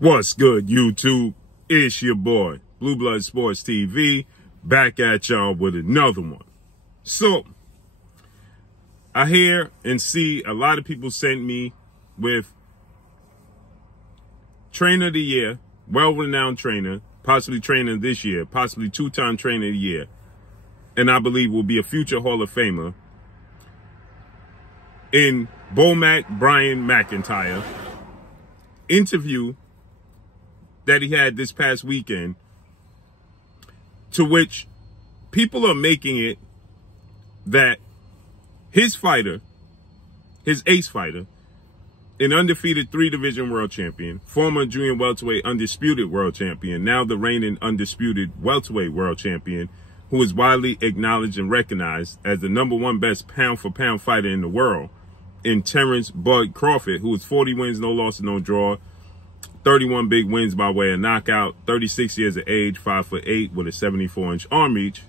What's good, YouTube? It's your boy, Blue Blood Sports TV, back at y'all with another one. So, I hear and see a lot of people send me with trainer of the year, well-renowned trainer, possibly trainer this year, possibly two-time trainer of the year, and I believe will be a future Hall of Famer, in Bomac Brian McIntyre interview that he had this past weekend, to which people are making it that his fighter, his ace fighter, an undefeated 3-division world champion, former junior welterweight undisputed world champion, now the reigning undisputed welterweight world champion, who is widely acknowledged and recognized as the #1 best pound-for-pound fighter in the world, in Terrence Bud Crawford, who is 40 wins, no loss, no draw, 31 big wins by way of knockout, 36 years of age, 5'8", with a 74-inch arm reach.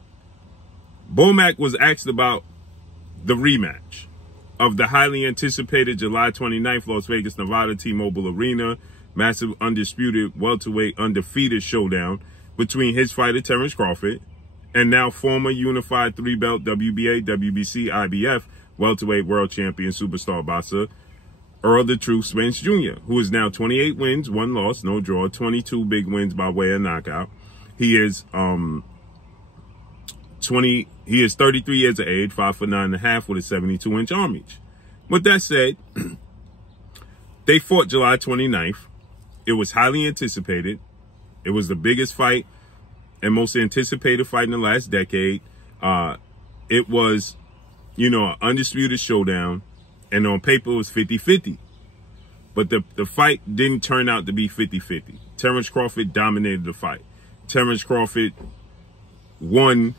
Bomac was asked about the rematch of the highly anticipated July 29th Las Vegas, Nevada T-Mobile Arena massive undisputed welterweight undefeated showdown between his fighter Terrence Crawford and now former unified 3-belt WBA, WBC, IBF welterweight world champion superstar boxer Earl the Truth Spence Jr., who is now 28 wins, 1 loss, no draw, 22 big wins by way of knockout. He is 33 years of age, 5'9.5", with a 72-inch arm reach. With that said, they fought July 29th. It was highly anticipated. It was the biggest fight and most anticipated fight in the last decade. It was, an undisputed showdown. And on paper, it was 50-50. But the fight didn't turn out to be 50-50. Terrence Crawford dominated the fight. Terrence Crawford won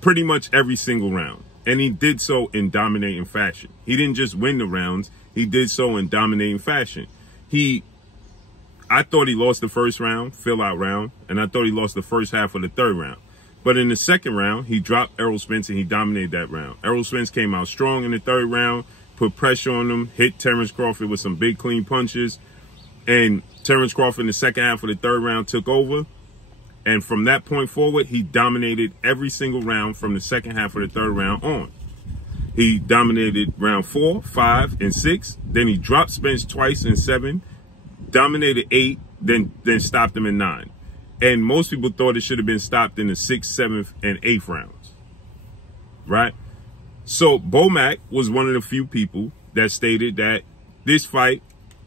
pretty much every single round. And he did so in dominating fashion. He didn't just win the rounds. He did so in dominating fashion. I thought he lost the first round, fill-out round. And I thought he lost the first half of the third round. But in the second round, he dropped Errol Spence and he dominated that round. Errol Spence came out strong in the third round, put pressure on him, hit Terrence Crawford with some big, clean punches. And Terrence Crawford in the second half of the third round took over. And from that point forward, he dominated every single round from the second half of the third round on. He dominated round 4, 5, and 6. Then he dropped Spence twice in 7, dominated 8, then stopped him in 9. And most people thought it should have been stopped in the 6th, 7th, and 8th rounds, right? So Bomac was one of the few people that stated that this fight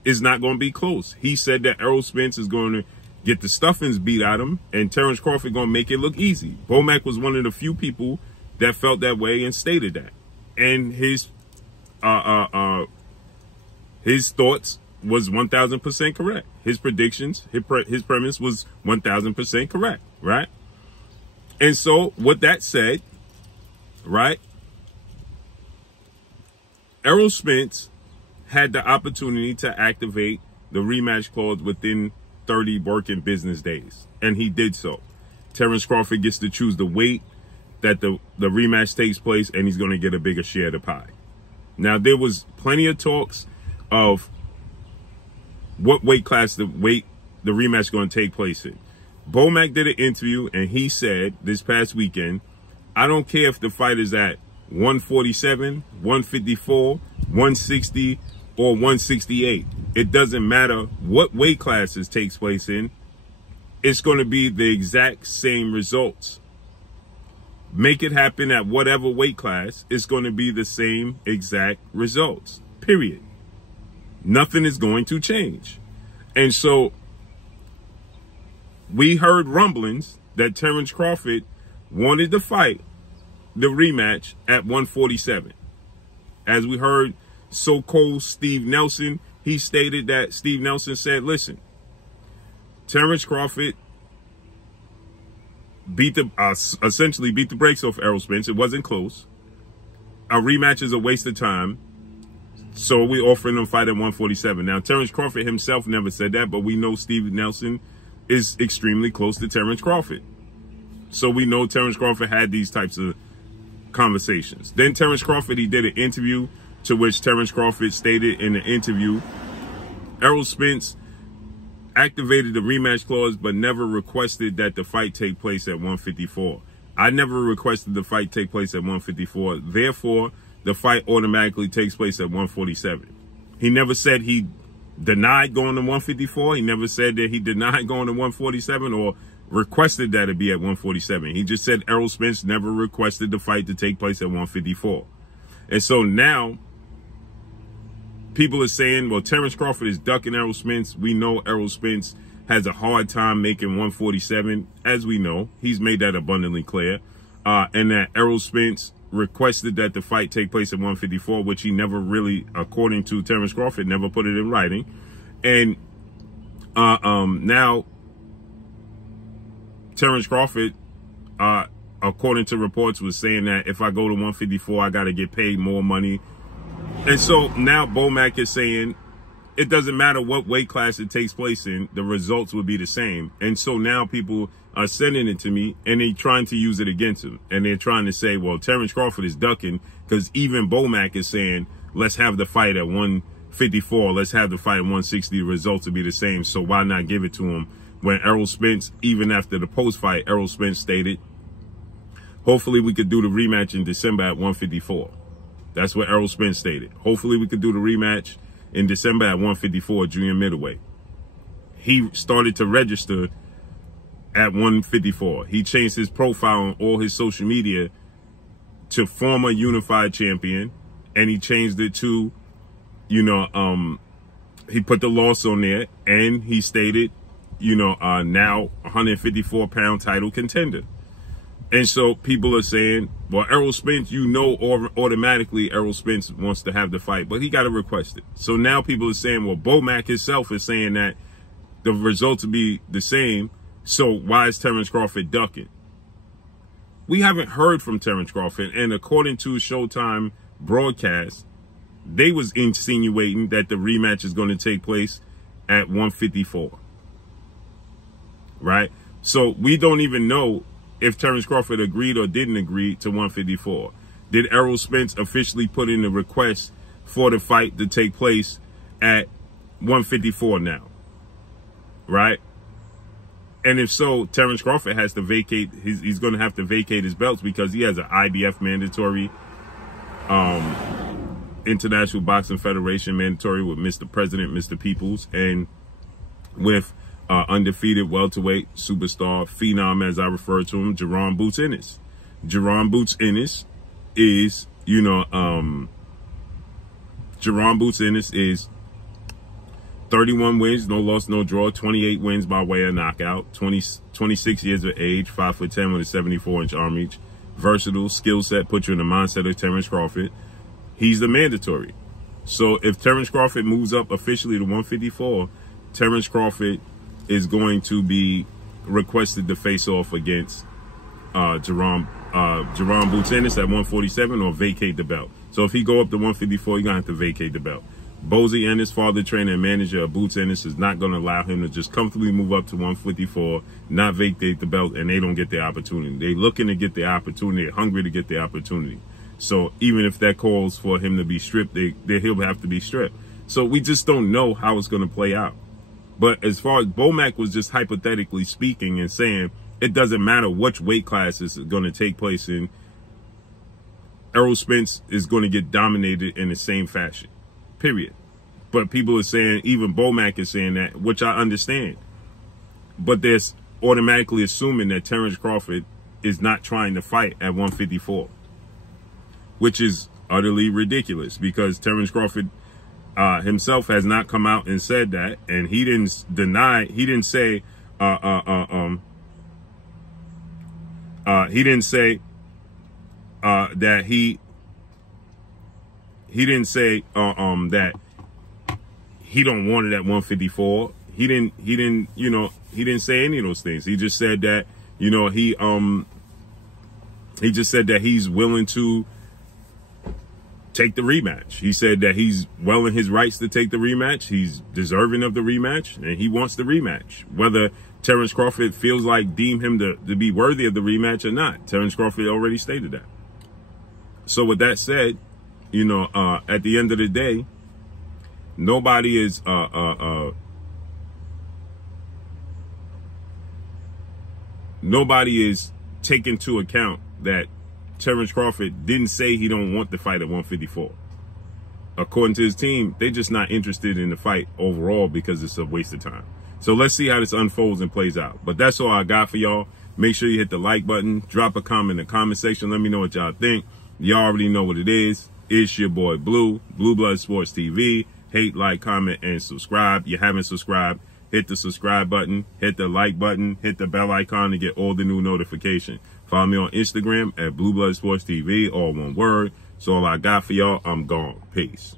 is not going to be close. He said that Errol Spence is going to get the stuffings beat out of him and Terrence Crawford going to make it look easy. Bomac was one of the few people that felt that way and stated that. And his thoughts was 1,000% correct. His predictions, his premise was 1,000% correct, right? And so, with that said, right, Errol Spence had the opportunity to activate the rematch clause within 30 working business days, and he did so. Terrence Crawford gets to choose the weight that the rematch takes place, and he's going to get a bigger share of the pie. Now, there was plenty of talks of what weight class the rematch is going to take place in. Bomac did an interview and he said this past weekend, I don't care if the fight is at 147, 154, 160, or 168. It doesn't matter what weight class it takes place in. It's going to be the exact same results. Make it happen at whatever weight class. It's going to be the same exact results, period. Nothing is going to change. And so we heard rumblings that Terrence Crawford wanted to fight the rematch at 147. As we heard so-called Steve Nelson, he stated that Steve Nelson said, listen, Terrence Crawford essentially beat the brakes off Errol Spence. It wasn't close. A rematch is a waste of time. So we're offering them a fight at 147. Now, Terrence Crawford himself never said that, but we know Steve Nelson is extremely close to Terrence Crawford. So we know Terrence Crawford had these types of conversations. Then Terrence Crawford, he did an interview to which Terrence Crawford stated in the interview Errol Spence activated the rematch clause, but never requested that the fight take place at 154. I never requested the fight take place at 154. Therefore, the fight automatically takes place at 147. He never said he denied going to 154. He never said that he denied going to 147 or requested that it be at 147. He just said Errol Spence never requested the fight to take place at 154. And so now people are saying, well, Terrence Crawford is ducking Errol Spence. We know Errol Spence has a hard time making 147. As we know, he's made that abundantly clear. And that Errol Spence requested that the fight take place at 154, which he never really, according to Terrence Crawford, never put it in writing. And now Terrence Crawford, according to reports, was saying that if I go to 154, I got to get paid more money. And so now Bomac is saying it doesn't matter what weight class it takes place in, the results will be the same. And so now people are sending it to me and they're trying to use it against him. And they're trying to say, well, Terrence Crawford is ducking because even Bomac is saying, let's have the fight at 154. Let's have the fight at 160. The results will be the same. So why not give it to him? When Errol Spence, even after the post-fight, Errol Spence stated, hopefully we could do the rematch in December at 154. That's what Errol Spence stated. Hopefully we could do the rematch in December at 154 junior middleweight. He started to register at 154. He changed his profile on all his social media to former unified champion, and he changed it to, you know, he put the loss on there, and he stated, you know, now 154-pound title contender. And so people are saying, well, Errol Spence, you know, automatically Errol Spence wants to have the fight, but he got to request it. So now people are saying, well, Bomac himself is saying that the results will be the same. So why is Terrence Crawford ducking? We haven't heard from Terrence Crawford. And according to Showtime broadcast, they was insinuating that the rematch is going to take place at 154. Right? So we don't even know if Terrence Crawford agreed or didn't agree to 154. Did Errol Spence officially put in the request for the fight to take place at 154 now? Right? And if so, Terrence Crawford has to vacate, he's going to have to vacate his belts because he has an IBF mandatory, International Boxing Federation mandatory with Mr. President, Mr. Peoples, and with undefeated welterweight superstar phenom, as I refer to him, Jerome Boots Ennis. Jerome Boots Ennis is, you know, Jerome Boots Ennis is 31 wins, no loss, no draw, 28 wins by way of knockout, 26 years of age, 5'10" with a 74-inch arm reach, versatile, skill set, put you in the mindset of Terrence Crawford. He's the mandatory. So if Terrence Crawford moves up officially to 154, Terrence Crawford is going to be requested to face off against Jerome Boots Ennis at 147 or vacate the belt. So if he go up to 154, you're going to have to vacate the belt. Bozy Ennis, father, trainer, and manager of Boots Ennis, is not going to allow him to just comfortably move up to 154, not vacate the belt, and they don't get the opportunity. They're looking to get the opportunity. They're hungry to get the opportunity. So even if that calls for him to be stripped, he'll have to be stripped. So we just don't know how it's going to play out. But as far as Bomac was just hypothetically speaking and saying it doesn't matter which weight class is going to take place in, Errol Spence is going to get dominated in the same fashion, period. But people are saying, even Bomac is saying that, which I understand. But they're automatically assuming that Terrence Crawford is not trying to fight at 154, which is utterly ridiculous because Terrence Crawford himself has not come out and said that, and he didn't deny, he didn't say that that he don't want it at 154. He didn't, you know, he didn't say any of those things. He just said that, you know, he just said that he's willing to take the rematch. He said that he's well in his rights to take the rematch. He's deserving of the rematch, and he wants the rematch. Whether Terrence Crawford feels like deem him to be worthy of the rematch or not, Terrence Crawford already stated that. So with that said, you know, at the end of the day, Nobody is nobody is taking into account that Terrence Crawford didn't say he don't want the fight at 154. According to his team, they're just not interested in the fight overall because it's a waste of time. So let's see how this unfolds and plays out. But that's all I got for y'all. Make sure you hit the like button. Drop a comment in the comment section. Let me know what y'all think. Y'all already know what it is. It's your boy Blue, Blue Blood Sports TV. Hate, like, comment, and subscribe. You haven't subscribed, hit the subscribe button, hit the like button, hit the bell icon to get all the new notifications. Follow me on Instagram at Blue Blood Sports TV, all one word. So all I got for y'all. I'm gone. Peace.